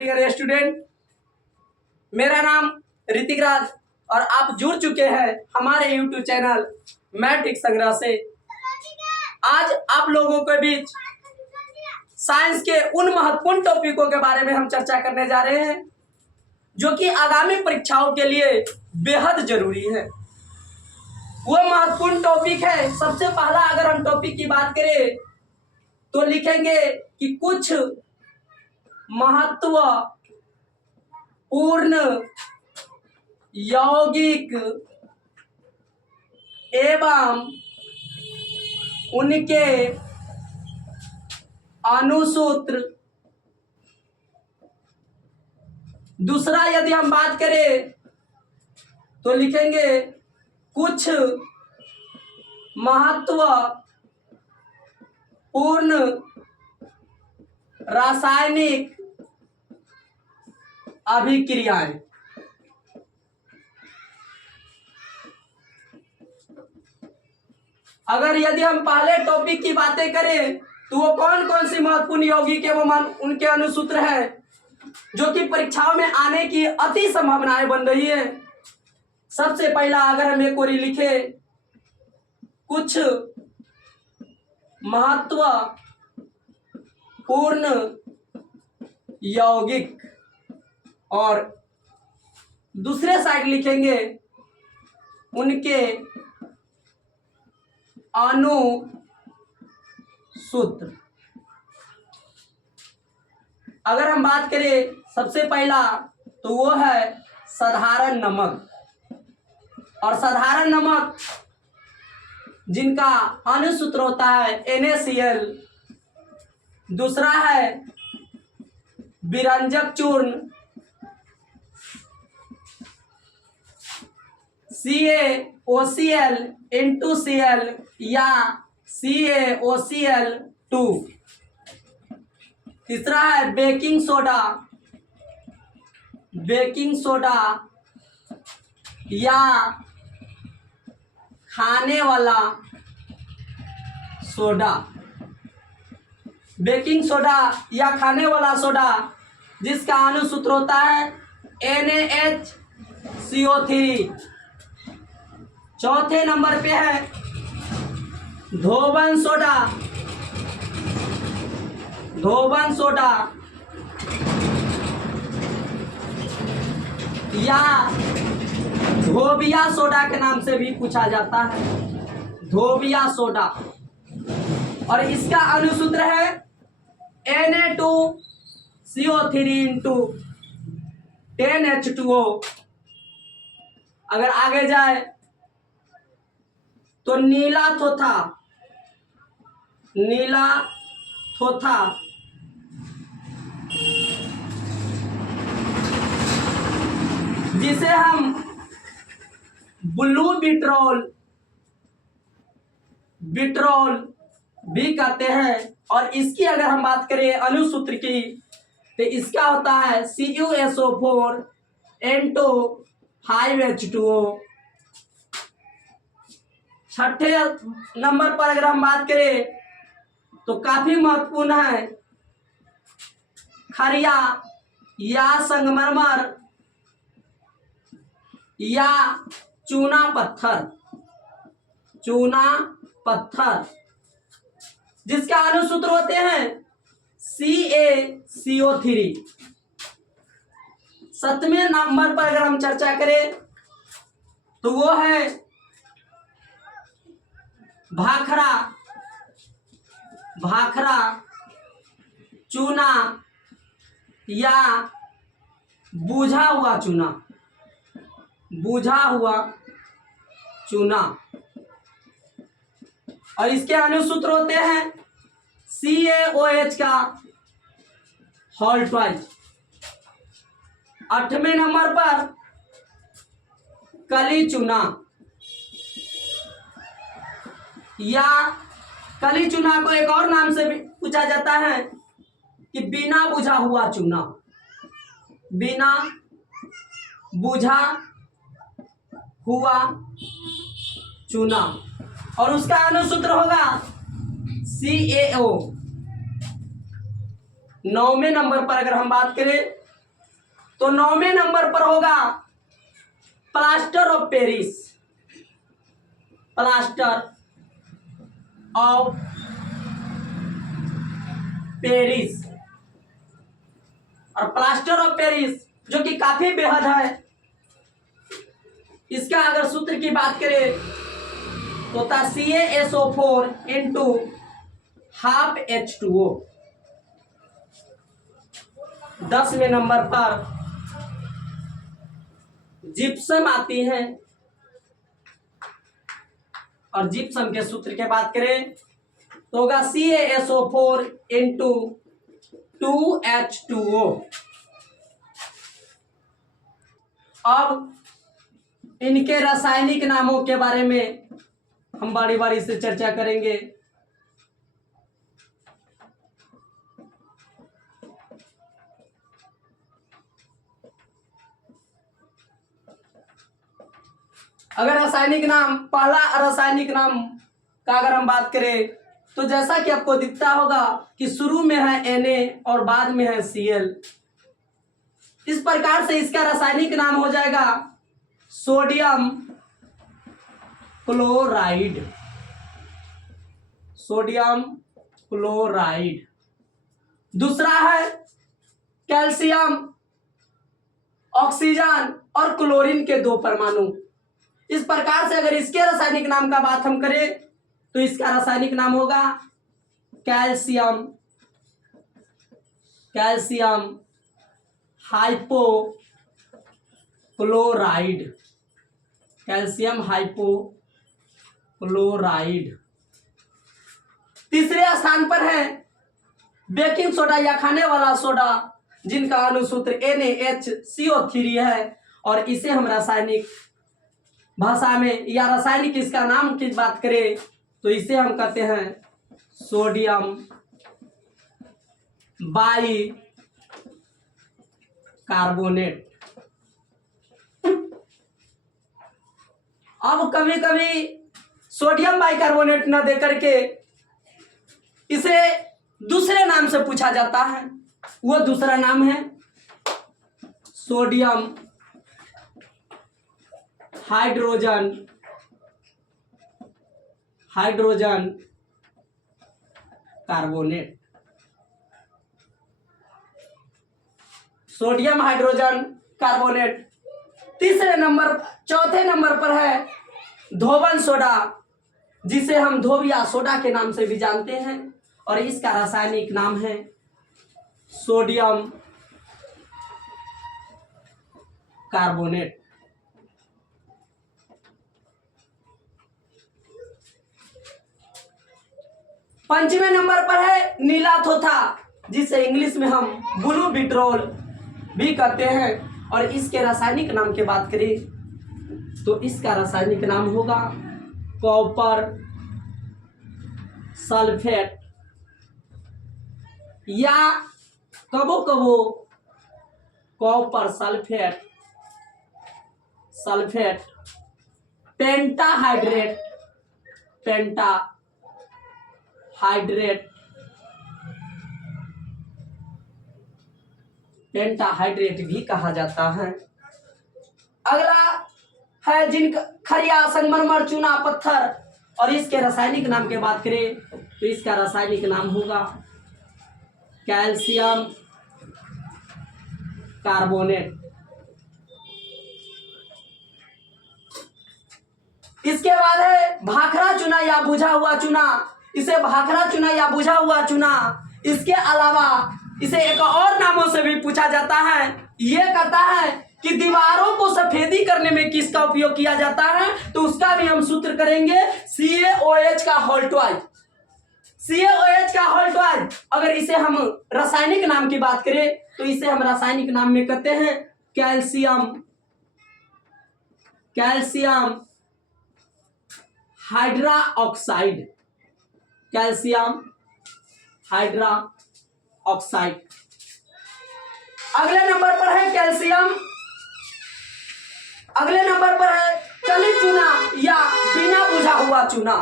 Dear student, मेरा नाम ऋतिक राज और आप जुड़ चुके हैं हमारे YouTube चैनल मैट्रिक संग्रह से। आज आप लोगों के बीच साइंस के उन महत्वपूर्ण टॉपिकों के बारे में हम चर्चा करने जा रहे हैं जो कि आगामी परीक्षाओं के लिए बेहद जरूरी है। वो महत्वपूर्ण टॉपिक है, सबसे पहला अगर हम टॉपिक की बात करें तो लिखेंगे कि कुछ महत्वपूर्ण यौगिक एवं उनके अणुसूत्र। दूसरा यदि हम बात करें तो लिखेंगे कुछ महत्वपूर्ण रासायनिक अभिक्रियाएं। अगर यदि हम पहले टॉपिक की बातें करें तो वो कौन कौन सी महत्वपूर्ण यौगिक एवं उनके अणुसूत्र है जो कि परीक्षाओं में आने की अति संभावनाएं बन रही है। सबसे पहला अगर हम एक और लिखे कुछ महत्वपूर्ण यौगिक और दूसरे साइड लिखेंगे उनके अणुसूत्र। अगर हम बात करें सबसे पहला तो वो है साधारण नमक, और साधारण नमक जिनका अणुसूत्र होता है NaCl। दूसरा है विरंजक चूर्ण CaOCl या CaOCl2। तीसरा है बेकिंग सोडा या खाने वाला सोडा। बेकिंग सोडा या खाने वाला सोडा जिसका अणुसूत्र होता है NaHCO3। चौथे नंबर पे है धोबन सोडा या धोबिया सोडा के नाम से भी पूछा जाता है, धोबिया सोडा। और इसका अणुसूत्र है Na2CO3 × 10H2O। अगर आगे जाए तो नीला थोथा जिसे हम ब्लू बिट्रोल भी कहते हैं। और इसकी अगर हम बात करें अणुसूत्र की तो इसका होता है CuSO4 N2 5H2O। छठे नंबर पर अगर हम बात करें तो काफी महत्वपूर्ण है खरिया या संगमरमर या चूना पत्थर जिसका अणुसूत्र होते हैं CaCO3। सातवें नंबर पर अगर हम चर्चा करें तो वो है भाखरा चूना या बुझा हुआ चूना। और इसके अणुसूत्र होते हैं CaOH का होल ट्वाइस। आठवें नंबर पर कली चूना या कली चूना को एक और नाम से भी पूछा जाता है कि बिना बुझा हुआ चूना। और उसका अणुसूत्र होगा CaO। 9वें नंबर पर अगर हम बात करें तो 9वें नंबर पर होगा plaster of Paris. Plaster of Paris. और प्लास्टर ऑफ पेरिस जो कि काफी बेहद है, इसका अगर सूत्र की बात करें तो होता CaSO4 इंटू हाफ H2O। 10वें नंबर पर जिप्सम आती है, और जिप्सम के सूत्र की बात करें तो होगा CaSO4 इंटू 2H2O। अब इनके रासायनिक नामों के बारे में हम बारी बारी से चर्चा करेंगे। अगर रासायनिक नाम, पहला रासायनिक नाम का अगर हम बात करें तो जैसा कि आपको दिखता होगा कि शुरू में है Na और बाद में है Cl। इस प्रकार से इसका रासायनिक नाम हो जाएगा सोडियम क्लोराइड। Sodium chloride. दूसरा है कैल्शियम, ऑक्सीजन और क्लोरीन के 2 परमाणु। इस प्रकार से अगर इसके रासायनिक नाम का बात हम करें तो इसका रासायनिक नाम होगा calcium. Calcium hypochloride. Calcium hypochloride. तीसरे स्थान पर है बेकिंग सोडा या खाने वाला सोडा, जिनका अनुसूत्र NaHCO3 है, और इसे हम रासायनिक भाषा में या रासायनिक इसका नाम की बात करें तो इसे हम कहते हैं सोडियम बाई कार्बोनेट। अब कभी कभी सोडियम बाइकार्बोनेट न देकर के इसे दूसरे नाम से पूछा जाता है। वो दूसरा नाम है sodium hydrogen carbonate. Sodium hydrogen carbonate. चौथे नंबर पर है धोवन सोडा, जिसे हम धोबिया सोडा के नाम से भी जानते हैं, और इसका रासायनिक नाम है सोडियम कार्बोनेट। पंचवें नंबर पर है नीला थोथा, जिसे इंग्लिश में हम ब्लू बिट्रोल भी कहते हैं, और इसके रासायनिक नाम की बात करें तो इसका रासायनिक नाम होगा कॉपर सल्फेट, या कबो कबो कॉपर सल्फेट पेंटाहाइड्रेट भी कहा जाता है। अगला है जिनका खरिया संगमरमर चूना पत्थर, और इसके रासायनिक नाम की बात करें तो इसका रासायनिक नाम होगा कैल्शियम कार्बोनेट। इसके बाद है भाखरा चूना या बुझा हुआ चूना। इसे भाखरा चूना या बुझा हुआ चूना, इसके अलावा इसे एक और नामों से भी पूछा जाता है। यह कहता है कि दीवारों को सफेदी करने में किसका उपयोग किया जाता है, तो उसका भी हम सूत्र करेंगे CaOH का होल ट्वाइस। CaOH का होल ट्वाइस। अगर इसे हम रासायनिक नाम की बात करें तो इसे हम रासायनिक नाम में कहते हैं calcium hydra oxide. Calcium hydra oxide. अगले नंबर पर है कैल्शियम। अगले नंबर पर है कली चूना या बिना बुझा हुआ चूना,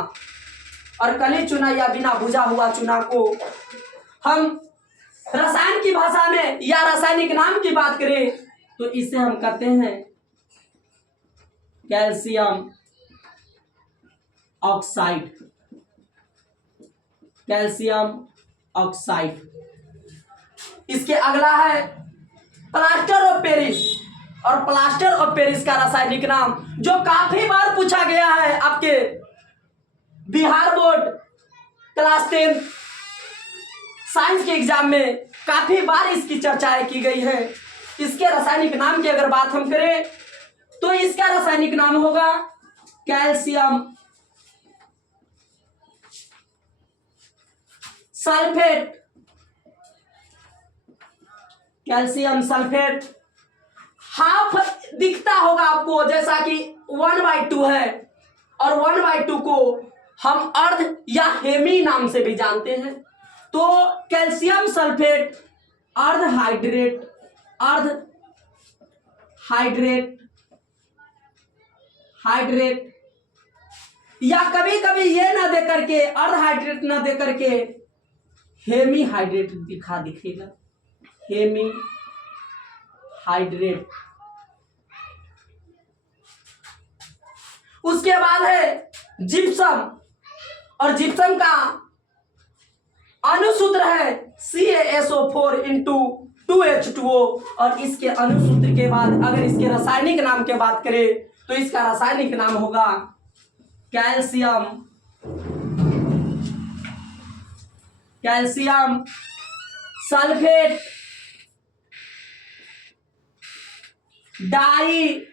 और कली चूना या बिना बुझा हुआ चूना को हम रसायन की भाषा में या रासायनिक नाम की बात करें तो इसे हम कहते हैं कैल्शियम ऑक्साइड। Calcium oxide. इसके अगला है प्लास्टर ऑफ पेरिस। और प्लास्टर ऑफ पेरिस का रासायनिक नाम जो काफी बार पूछा गया है आपके बिहार बोर्ड क्लास 10 साइंस के एग्जाम में, काफी बार इसकी चर्चाएं की गई है। इसके रासायनिक नाम की अगर बात हम करें तो इसका रासायनिक नाम होगा calcium sulphate. Calcium sulphate half दिखता होगा आपको, जैसा कि 1/2 है, और 1/2 को हम अर्ध या हेमी नाम से भी जानते हैं। तो कैल्शियम सल्फेट अर्ध हाइड्रेट या कभी कभी ये ना दे करके अर्ध हाइड्रेट ना दे करके हेमी हाइड्रेट दिखेगा। Hemihydrate. उसके बाद है जिप्सम, और जिप्सम का अनुसूत्र है CaSO4 × 2H2O। और इसके अनुसूत्र के बाद अगर इसके रासायनिक नाम की बात करें तो इसका रासायनिक नाम होगा calcium sulphate dihydrate.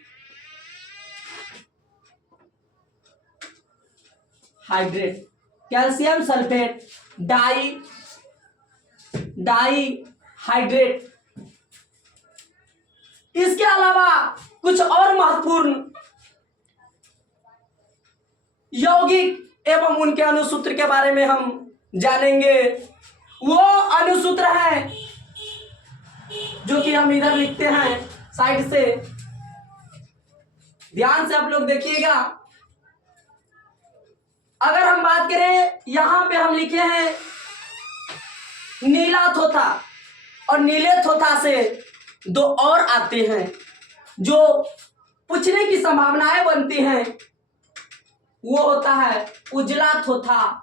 Calcium sulphate dihydrate. इसके अलावा कुछ और महत्वपूर्ण यौगिक एवं उनके अनुसूत्र के बारे में हम जानेंगे। वो अनुसूत्र है जो कि हम इधर लिखते हैं साइड से, ध्यान से आप लोग देखिएगा। अगर हम बात करें, यहां पे हम लिखे हैं नीला थोथा, और नीले थोथा से दो और आते हैं जो पूछने की संभावनाएं बनती हैं। वो होता है उजला थोथा।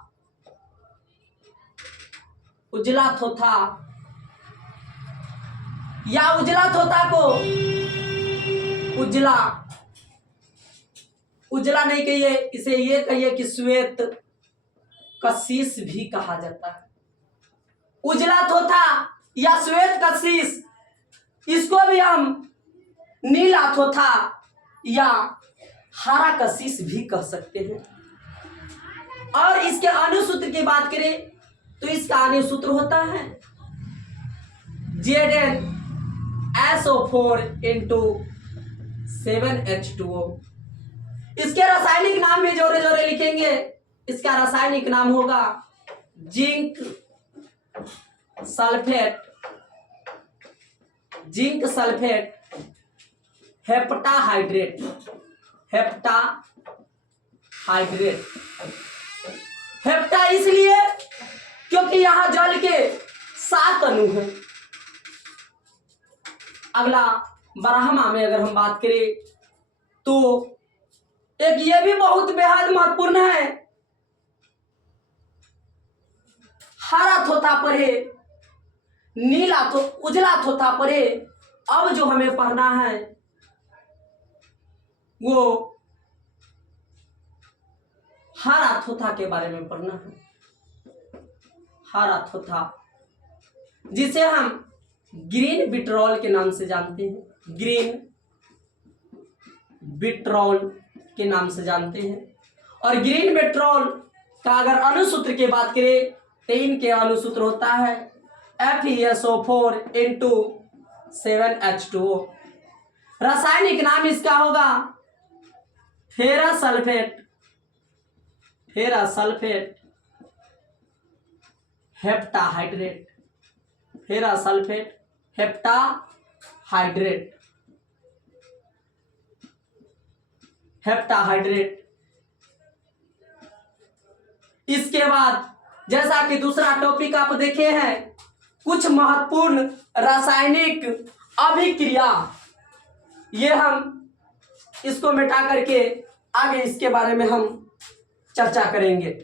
या उजला थोथा को उजला नहीं कहिए, इसे ये कहिए कि श्वेत कशिश भी कहा जाता है। उजला थोथा या श्वेत कशिश, इसको भी हम नीला थोथा या हरा कशिश भी कह सकते हैं। और इसके अनुसूत्र की बात करें तो इसका अनुसूत्र होता है ZnSO4 × 7H2O। इसके रासायनिक नाम भी जोरे जोरे लिखेंगे। इसका रासायनिक नाम होगा जिंक सल्फेट हेप्टाहाइड्रेट। हेप्टा इसलिए क्योंकि यहां जल के 7 अणु हैं। अगला ब्राह्मा में अगर हम बात करें तो एक ये भी बहुत बेहद महत्वपूर्ण है। हरा थोथा पढ़े, नीला तो उजला थोथा पढ़े। अब जो हमें पढ़ना है वो हरा थोथा के बारे में पढ़ना है। हरा थोथा जिसे हम ग्रीन विट्रॉल के नाम से जानते हैं। ग्रीन विट्रॉल के नाम से जानते हैं। और ग्रीन विट्रॉल का अगर अनुसूत्र की बात करें तो इनके अनुसूत्र होता है FeSO4 × 7H2O। रासायनिक नाम इसका होगा ferrous sulphate heptahydrate. Ferrous sulphate heptahydrate. इसके बाद जैसा कि दूसरा टॉपिक आप देखे हैं, कुछ महत्वपूर्ण रासायनिक अभिक्रिया ये हम इसको मिटा करके आगे इसके बारे में हम चर्चा करेंगे।